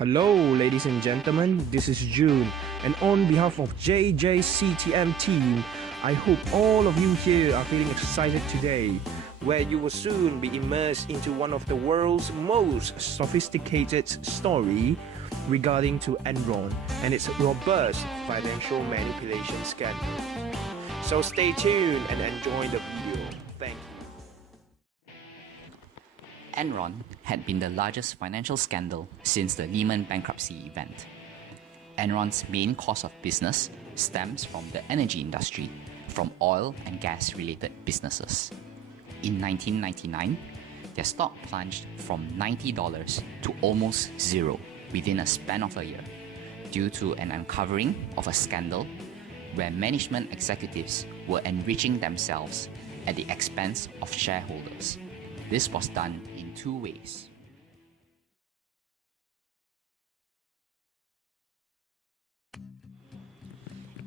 Hello, ladies and gentlemen, this is June, and on behalf of JJCTM team, I hope all of you here are feeling excited today, where you will soon be immersed into one of the world's most sophisticated story regarding to Enron and its robust financial manipulation scandal. So stay tuned and enjoy the video. Thank you. Enron had been the largest financial scandal since the Lehman bankruptcy event. Enron's main course of business stems from the energy industry, from oil and gas-related businesses. In 1999, their stock plunged from $90 to almost zero within a span of a year, due to an uncovering of a scandal where management executives were enriching themselves at the expense of shareholders. This was done in two ways.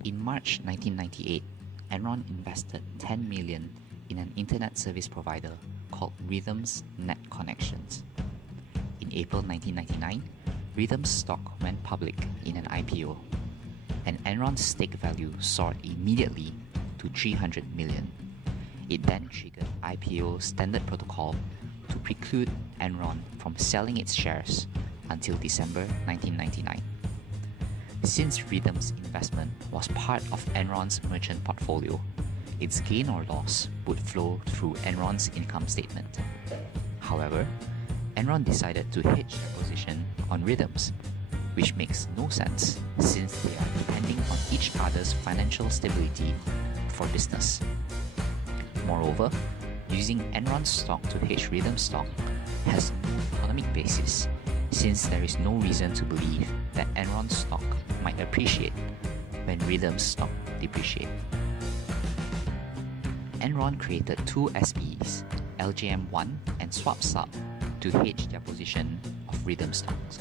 In March 1998, Enron invested $10 million in an internet service provider called Rhythm's Net Connections. In April 1999, Rhythm's stock went public in an IPO, and Enron's stake value soared immediately to $300 million. It then triggered IPO standard protocol to preclude Enron from selling its shares until December 1999. Since Rhythm's investment was part of Enron's merchant portfolio, its gain or loss would flow through Enron's income statement. However, Enron decided to hedge their position on Rhythm's, which makes no sense since they are depending on each other's financial stability for business. Moreover, using Enron's stock to hedge Rhythm's stock has no economic basis, since there is no reason to believe that Enron's stock might appreciate when Rhythm's stock depreciate. Enron created two SPEs, LJM1 and SwapSub, to hedge their position of Rhythm stocks.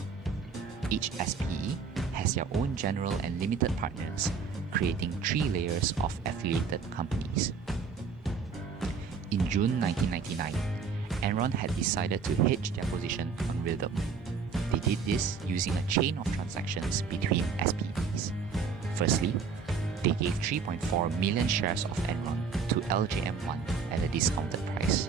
Each SPE has their own general and limited partners, creating three layers of affiliated companies. In June 1999, Enron had decided to hedge their position on Rhythm. They did this using a chain of transactions between SPEs. Firstly, they gave 3.4 million shares of Enron to LJM1 at a discounted price.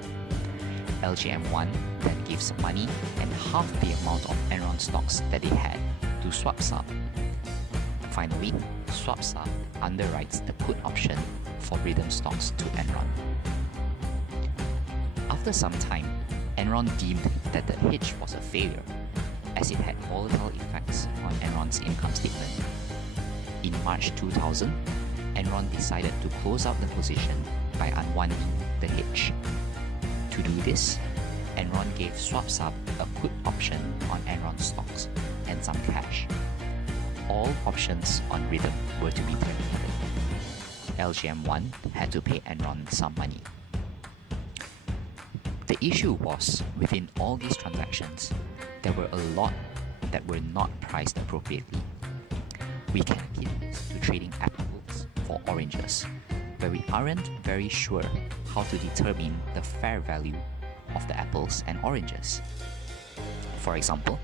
LJM1 then gives money and half the amount of Enron stocks that they had to SwapSub. Finally, SwapSub underwrites the put option for Rhythm stocks to Enron. After some time, Enron deemed that the hedge was a failure, as it had volatile effects on Enron's income statement. In March 2000, Enron decided to close out the position by unwinding the hedge. To do this, Enron gave SwapSub a put option on Enron stocks and some cash. All options on Rhythm were to be terminated. LGM1 had to pay Enron some money. The issue was, within all these transactions, there were a lot that were not priced appropriately. We can akin this to trading apples for oranges, where we aren't very sure how to determine the fair value of the apples and oranges. For example,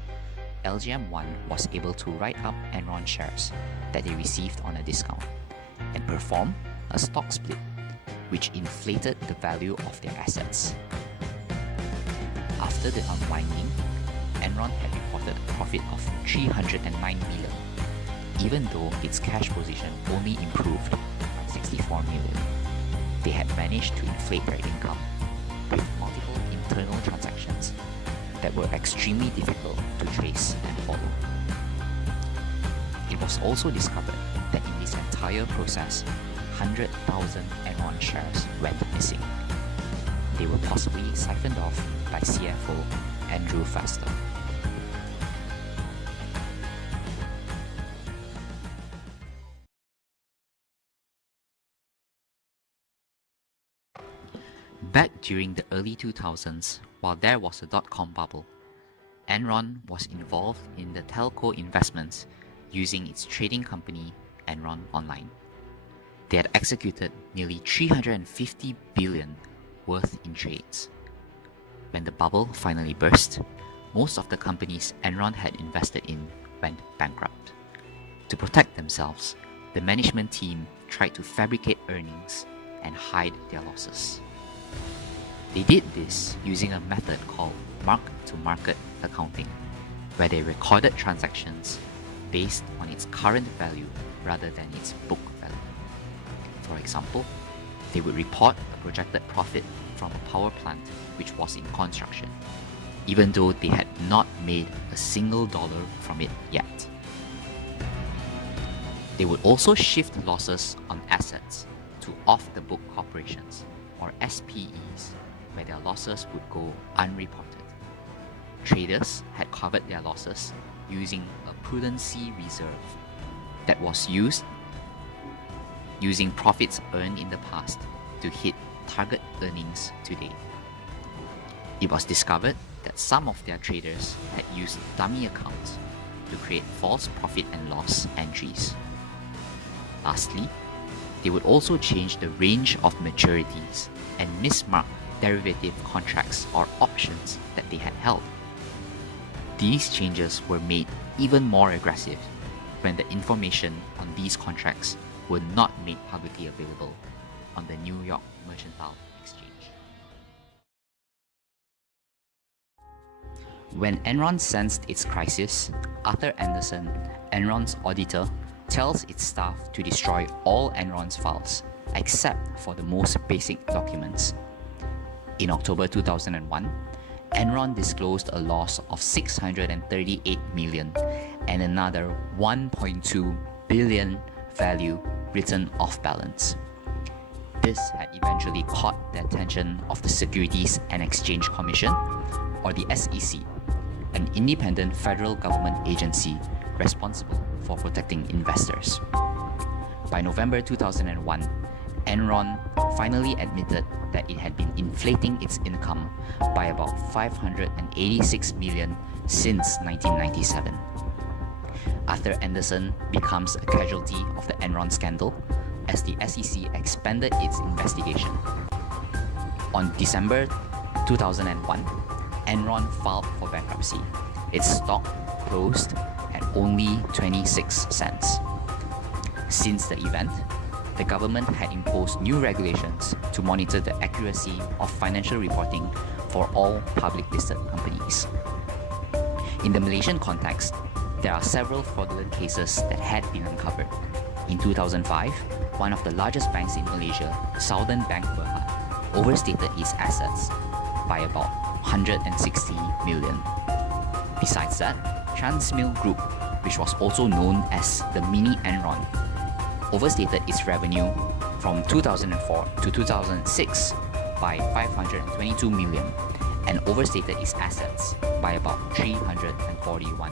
LGM1 was able to write up Enron shares that they received on a discount and perform a stock split, which inflated the value of their assets. After the unwinding, Enron had reported a profit of $309 million, even though its cash position only improved by $64 million. They had managed to inflate their income with multiple internal transactions that were extremely difficult to trace and follow. It was also discovered that in this entire process, 100,000 Enron shares went missing. They were possibly siphoned off by CFO Andrew Faster. Back during the early 2000s, while there was a dot-com bubble, Enron was involved in the telco investments using its trading company Enron Online. They had executed nearly $350 billion worth in trades. When the bubble finally burst, most of the companies Enron had invested in went bankrupt. To protect themselves, the management team tried to fabricate earnings and hide their losses. They did this using a method called mark-to-market accounting, where they recorded transactions based on its current value rather than its book value. For example, they would report a projected profit from a power plant which was in construction, even though they had not made a single dollar from it yet. They would also shift losses on assets to off-the-book corporations, or SPEs, where their losses would go unreported. Traders had covered their losses using a prudency reserve that was used using profits earned in the past to hit target earnings today. It was discovered that some of their traders had used dummy accounts to create false profit and loss entries. Lastly, they would also change the range of maturities and mismark derivative contracts or options that they had held. These changes were made even more aggressive when the information on these contracts were not made publicly available on the New York Mercantile Exchange. When Enron sensed its crisis, Arthur Andersen, Enron's auditor, tells its staff to destroy all Enron's files, except for the most basic documents. In October 2001, Enron disclosed a loss of $638 million and another $1.2 billion value written off balance. This had eventually caught the attention of the Securities and Exchange Commission, or the SEC, an independent federal government agency responsible for protecting investors. By November 2001, Enron finally admitted that it had been inflating its income by about $586 million since 1997. Arthur Andersen becomes a casualty of the Enron Scandal as the SEC expanded its investigation. On December 2001, Enron filed for bankruptcy. Its stock closed at only 26 cents. Since the event, the government had imposed new regulations to monitor the accuracy of financial reporting for all public listed companies. In the Malaysian context, there are several fraudulent cases that had been uncovered. In 2005, one of the largest banks in Malaysia, Southern Bank Berhad, overstated its assets by about 160 million. Besides that, Transmill Group, which was also known as the Mini Enron, overstated its revenue from 2004 to 2006 by 522 million and overstated its assets by about 341